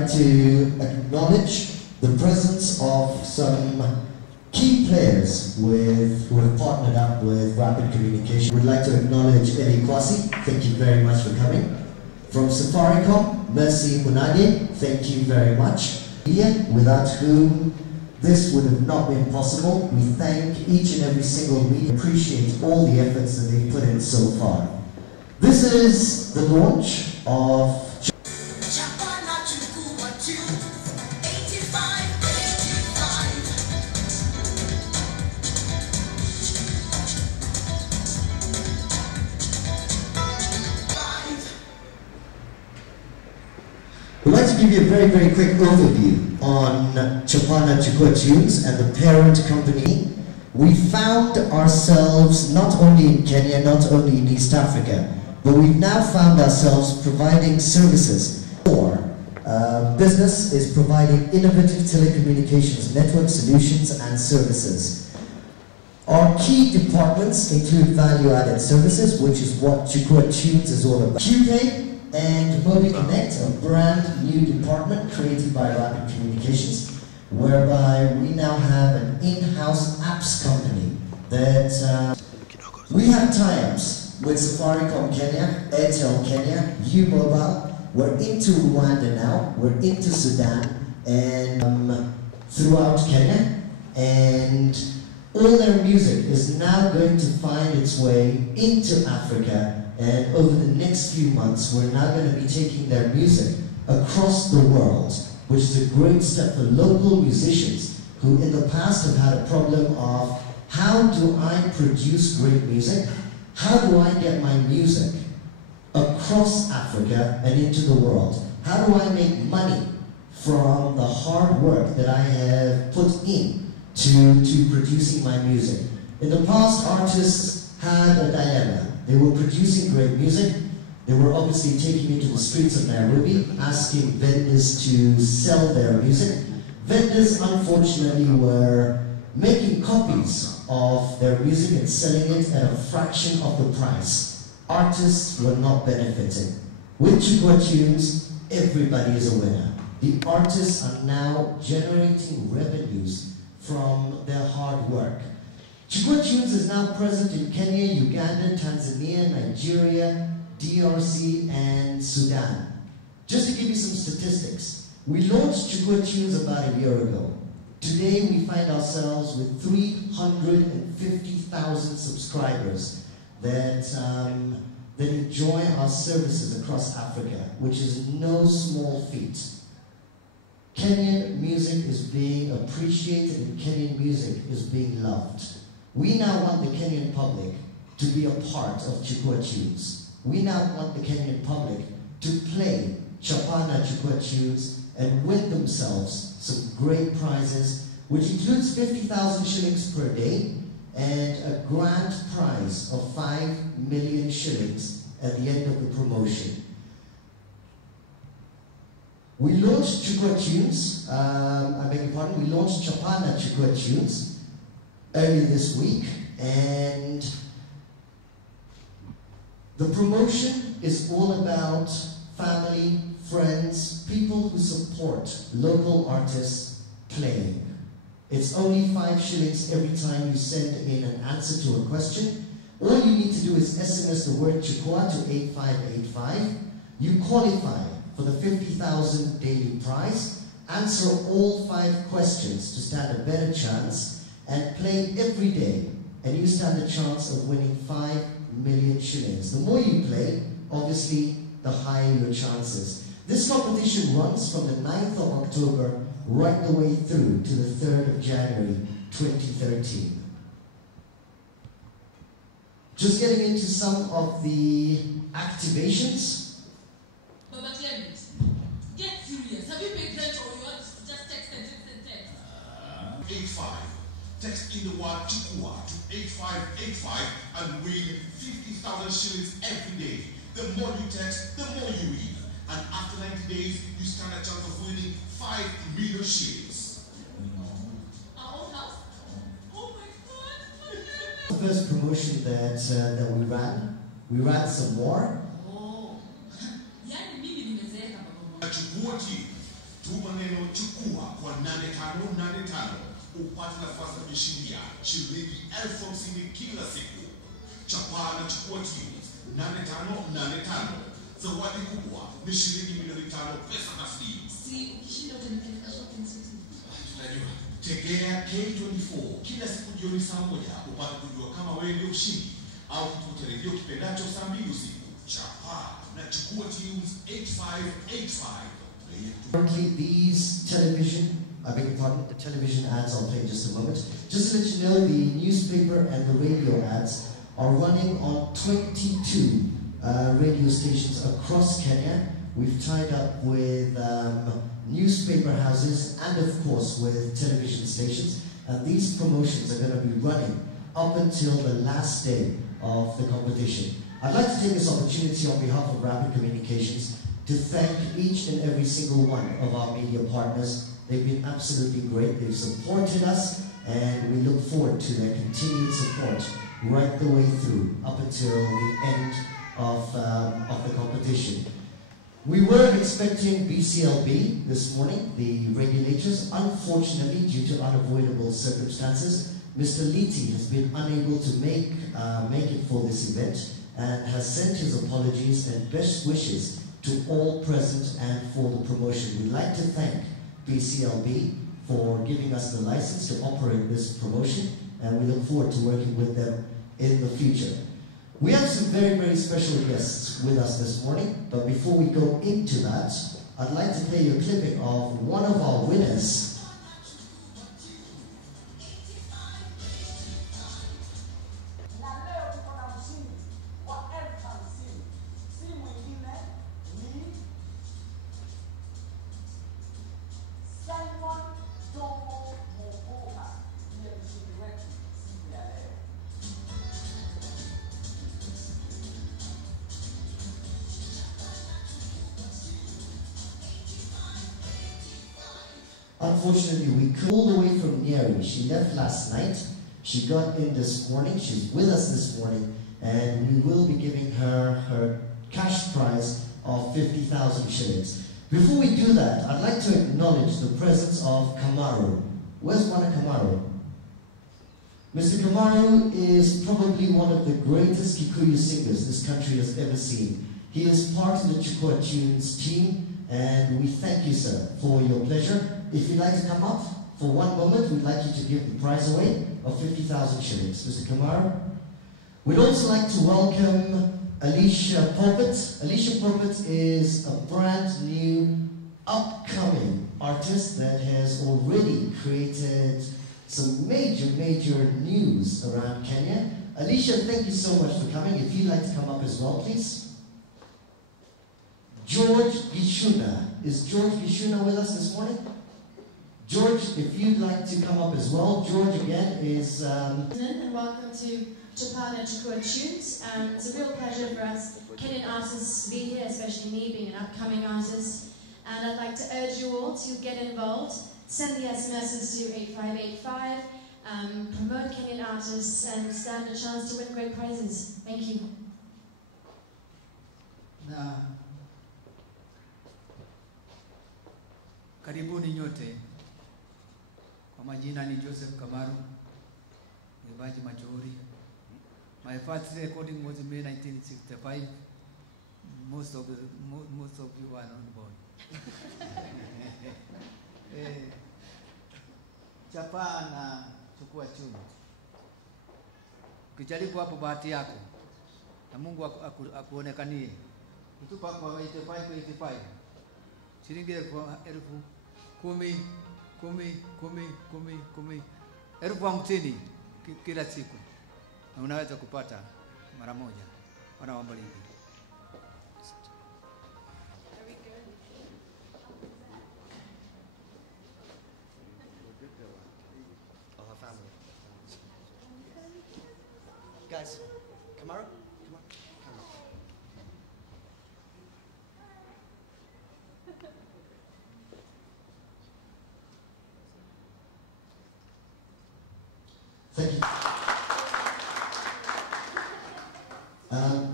To acknowledge the presence of some key players who have partnered up with Rapid Communication. We'd like to acknowledge Eddie Kwasi, thank you very much for coming. From Safaricom, Mercy Munage, thank you very much. Without whom this would have not been possible. We thank each and every single media, appreciate all the efforts that they've put in so far. This is the launch of Chukua Tunes, 85. We'd like to give you a very, very quick overview on Chukua Tunes and the parent company. We found ourselves not only in Kenya, not only in East Africa, but we've now found ourselves providing services for business is providing innovative telecommunications network solutions and services. Our key departments include value-added services, which is what Chukua Tunes is all about. QPay and Mobi Connect, a brand new department created by Rapid Communications, whereby we now have an in-house apps company that we have tie-ups with Safaricom Kenya, Airtel Kenya, U-Mobile. We're into Rwanda now, we're into Sudan, and throughout Kenya, and all their music is now going to find its way into Africa, and over the next few months, we're now going to be taking their music across the world, which is a great step for local musicians who in the past have had a problem of how do I produce great music? How do I get my music across Africa and into the world? How do I make money from the hard work that I have put in to producing my music? In the past, artists had a dilemma. They were producing great music. They were obviously taking it to the streets of Nairobi, asking vendors to sell their music. Vendors, unfortunately, were making copies of their music and selling it at a fraction of the price. Artists were not benefiting. With Chukua Tunes, everybody is a winner. The artists are now generating revenues from their hard work. Chukua Tunes is now present in Kenya, Uganda, Tanzania, Nigeria, DRC, and Sudan. Just to give you some statistics, we launched Chukua Tunes about a year ago. Today we find ourselves with 350,000 subscribers that enjoy our services across Africa, which is no small feat. Kenyan music is being appreciated and Kenyan music is being loved. We now want the Kenyan public to be a part of Chukua Tunes. We now want the Kenyan public to play Chukua Tunes and win themselves some great prizes, which includes 50,000 shillings per day and a grand prize of 5 million shillings at the end of the promotion. We launched Chukua Tunes, we launched Chukua Tunes earlier this week, and the promotion is all about family, friends, people who support local artists playing. It's only 5 shillings every time you send in an answer to a question. All you need to do is SMS the word Chukua to 8585. You qualify for the 50,000 daily prize, answer all 5 questions to stand a better chance, and play every day, and you stand a chance of winning 5 million shillings. The more you play, obviously, the higher your chances. This competition runs from the 9th of October right the way through to the 3rd of January 2013. Just getting into some of the activations. Baba Clement, get serious. Have you paid rent or you want to just text and text? 85. Text in the word Chukua to 8585 and win 50,000 shillings every day. The more you text, the more you win. And after 90 days, you stand a chance of winning 5 million shillings. Our own house? Oh my God! The first promotion that we ran some more. Oh, yani mimi nimezeeka baba. Chukua Tuma neno chukua kwa 8585 upate nafasi ya kushindia shilingi 50,000 kila siku. Chapaa na Chukua Tunes 8585. Zawadi kubwa ni shilingi milioni 5 pesa taslimu. Si ukishinda utanipeleka shopping city. Tunajua. Tegea K24 kila siku jioni saa 1 upate kujua kama wewe ndio mshindi au kipute redio kipendacho saa 2 usiku. Chapaa na Chukua Tunes 8585. Currently, these the television ads I'll play in just a moment. Just to let you know, the newspaper and the radio ads are running on 22 radio stations across Kenya. We've tied up with newspaper houses and, of course, with television stations. And these promotions are going to be running up until the last day of the competition. I'd like to take this opportunity on behalf of Rapid Communications to thank each and every single one of our media partners. They've been absolutely great. They've supported us, and we look forward to their continued support right the way through, up until the end of the competition. We were expecting BCLB this morning, the regulators. Unfortunately, due to unavoidable circumstances, Mr. Liti has been unable to make it for this event and has sent his apologies and best wishes to all present and for the promotion. We'd like to thank BCLB for giving us the license to operate this promotion, and we look forward to working with them in the future. We have some very, very special guests with us this morning, but before we go into that, I'd like to play you a clipping of one of our winners. Unfortunately, we called away from Nairobi. She left last night. She got in this morning. She's with us this morning, and we will be giving her her cash prize of 50,000 shillings. Before we do that, I'd like to acknowledge the presence of Kamaru. Where's Mana Kamaru? Mr. Kamaru is probably one of the greatest Kikuyu singers this country has ever seen. He is part of the Chukua Tunes team, and we thank you, sir, for your pleasure. If you'd like to come up for one moment, we'd like you to give the prize away of 50,000 shillings. Mr. Kamaru. We'd also like to welcome Alicia Poppet. Alicia Poppet is a brand new, upcoming artist that has already created some major news around Kenya. Alicia, thank you so much for coming. If you'd like to come up as well, please. George Gishuna. Is George Gishuna with us this morning? George, if you'd like to come up as well. George, again, is... And welcome to Chapaa and Chukua Tunes. It's a real pleasure for us Kenyan artists to be here, especially me being an upcoming artist. And I'd like to urge you all to get involved. Send the SMSs to 8585. Promote Kenyan artists and stand a chance to win great prizes. Thank you. Karibuni nyote. Kwa majina ni Joseph Kamaru, mwimbaji mashuhuri. My first recording was made in 1965. Most of you are not born. Chapaa na Chukua Tunes. Ukijaribu hapo bahati yako na Mungu akuonekanie. Kutupa kwa 85 shilingi 10,000 50,000 kila siku, na unaweza kupata mara moja. Bwana wabariki. Guys, Kamaru? Thank you.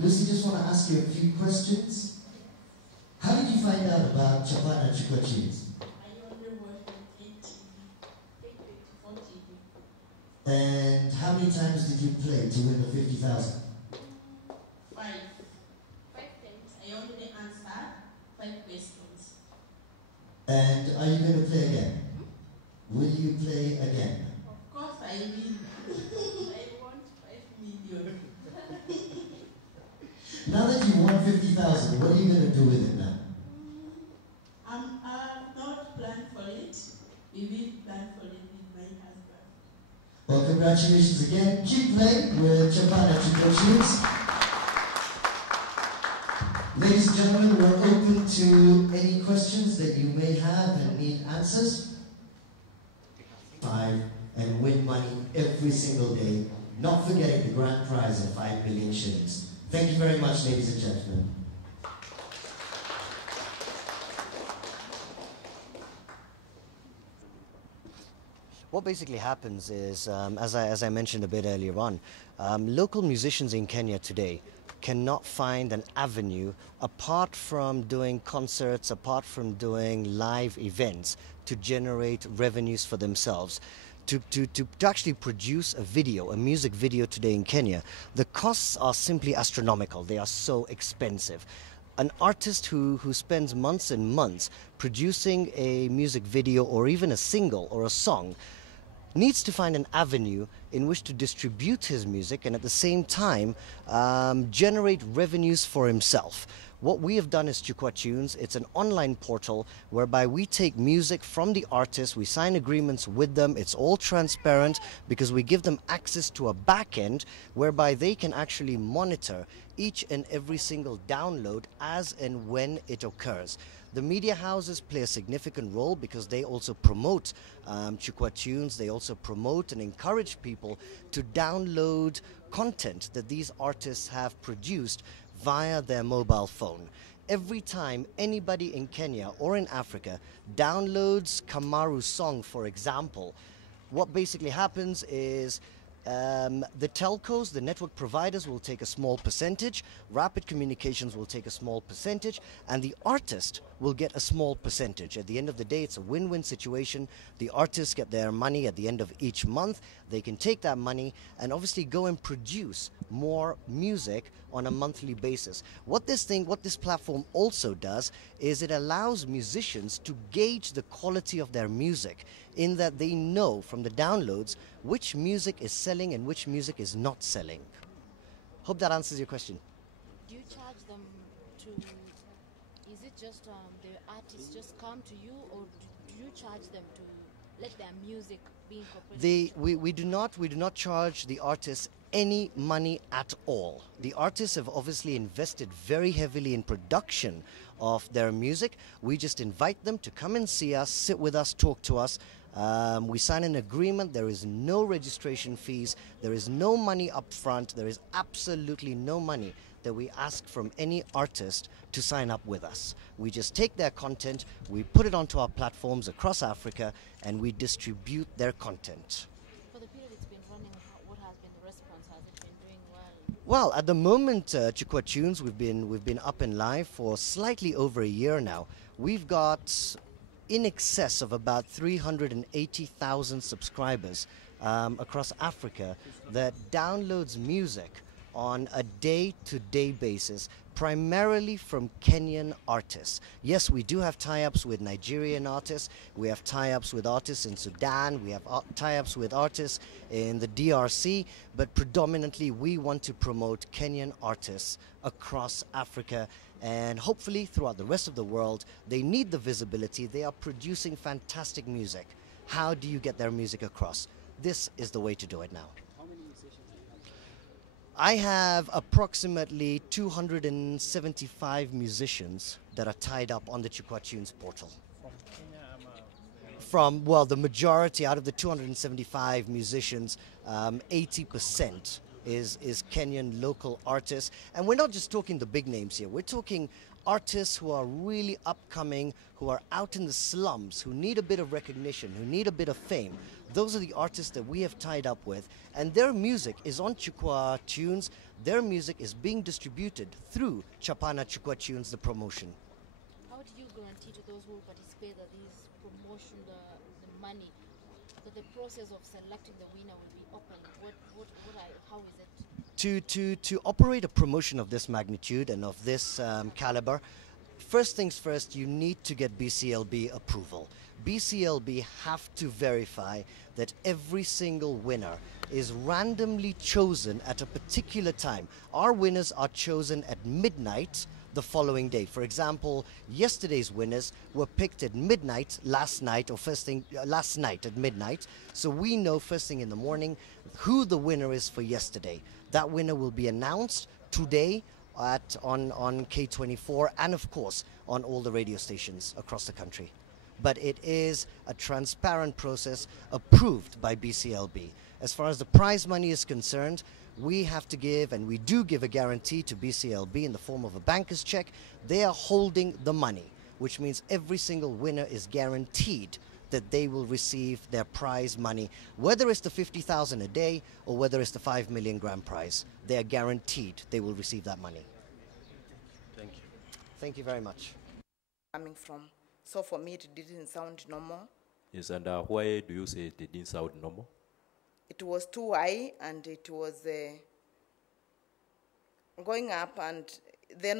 Lucy, just want to ask you a few questions. How did you find out about Chapaa and Chukua Tunes? I And how many times did you play to win the 50,000? 5. 5 times. I only answered 5 questions. And are you going to play again? Will you play again? Of course I will. I want 5 million. Now that you won 50,000, what are you going to do with it now? I've not planned for it. We will plan for it with my husband. Well, congratulations again. Keep playing with Chapaa and Chukua Tunes. Ladies and gentlemen, we're open to any questions that you may have and need answers. 5 and win money every single day, not forgetting the grand prize of 5 million shillings. Thank you very much, ladies and gentlemen. What basically happens is, as I mentioned a bit earlier on, local musicians in Kenya today cannot find an avenue apart from doing concerts, apart from doing live events to generate revenues for themselves. To actually produce a video, a music video today in Kenya, the costs are simply astronomical. They are so expensive. An artist who spends months and months producing a music video or even a single or a song needs to find an avenue in which to distribute his music and at the same time generate revenues for himself. What we have done is Chukua Tunes. It's an online portal whereby we take music from the artists, we sign agreements with them, it's all transparent because we give them access to a back end whereby they can actually monitor each and every single download as and when it occurs. The media houses play a significant role because they also promote Chukua Tunes. They also promote and encourage people to download content that these artists have produced via their mobile phone. Every time anybody in Kenya or in Africa downloads Kamaru's song, for example, what basically happens is the telcos, the network providers will take a small percentage, Rapid Communications will take a small percentage, and the artist will get a small percentage. At the end of the day, it's a win-win situation. The artists get their money at the end of each month. They can take that money and obviously go and produce more music on a monthly basis. What this platform also does is it allows musicians to gauge the quality of their music in that they know from the downloads which music is selling and which music is not selling. Hope that answers your question. Do you charge them to, is it just the artists just come to you, or do you charge them to let their music be incorporated? We do not charge the artists any money at all. The artists have obviously invested very heavily in production of their music. We just invite them to come and see us, sit with us, talk to us. We sign an agreement. There is no registration fees. There is no money up front. There is absolutely no money that we ask from any artist to sign up with us. We just take their content, we put it onto our platforms across Africa, and we distribute their content. For the period it's been running, what has been the response? Has it been doing well? Well, at the moment, Chukua Tunes, we've been up and live for slightly over a year now. We've got in excess of about 380,000 subscribers across Africa that downloads music on a day-to-day basis, primarily from Kenyan artists. Yes, we do have tie-ups with Nigerian artists, we have tie-ups with artists in Sudan, we have tie-ups with artists in the DRC, but predominantly we want to promote Kenyan artists across Africa and hopefully throughout the rest of the world. They need the visibility. They are producing fantastic music. How do you get their music across? This is the way to do it now. I have approximately 275 musicians that are tied up on the Chukua Tunes portal. From, well, the majority out of the 275 musicians, 80% is Kenyan local artists. And we're not just talking the big names here. We're talking artists who are really upcoming, who are out in the slums, who need a bit of recognition, who need a bit of fame. Those are the artists that we have tied up with, and their music is on Chukua Tunes. Their music is being distributed through Chapaa and Chukua Tunes, the promotion. How do you guarantee to those who participate that this promotion, the money that the process of selecting the winner will be open? How is it? To operate a promotion of this magnitude and of this caliber, first things first, you need to get BCLB approval. BCLB have to verify that every single winner is randomly chosen at a particular time. Our winners are chosen at midnight the following day. For example, yesterday's winners were picked at midnight last night, or last night at midnight. So we know first thing in the morning who the winner is for yesterday. That winner will be announced today on K24 and of course on all the radio stations across the country. But it is a transparent process approved by BCLB. As far as the prize money is concerned, we have to give, and we do give, a guarantee to BCLB in the form of a banker's check. They are holding the money, which means every single winner is guaranteed that they will receive their prize money, whether it's the 50,000 a day or whether it's the 5 million grand prize. They are guaranteed they will receive that money. Thank you. Thank you very much. Coming from, so for me it didn't sound normal. Yes, and why do you say it didn't sound normal? It was too high and it was going up, and then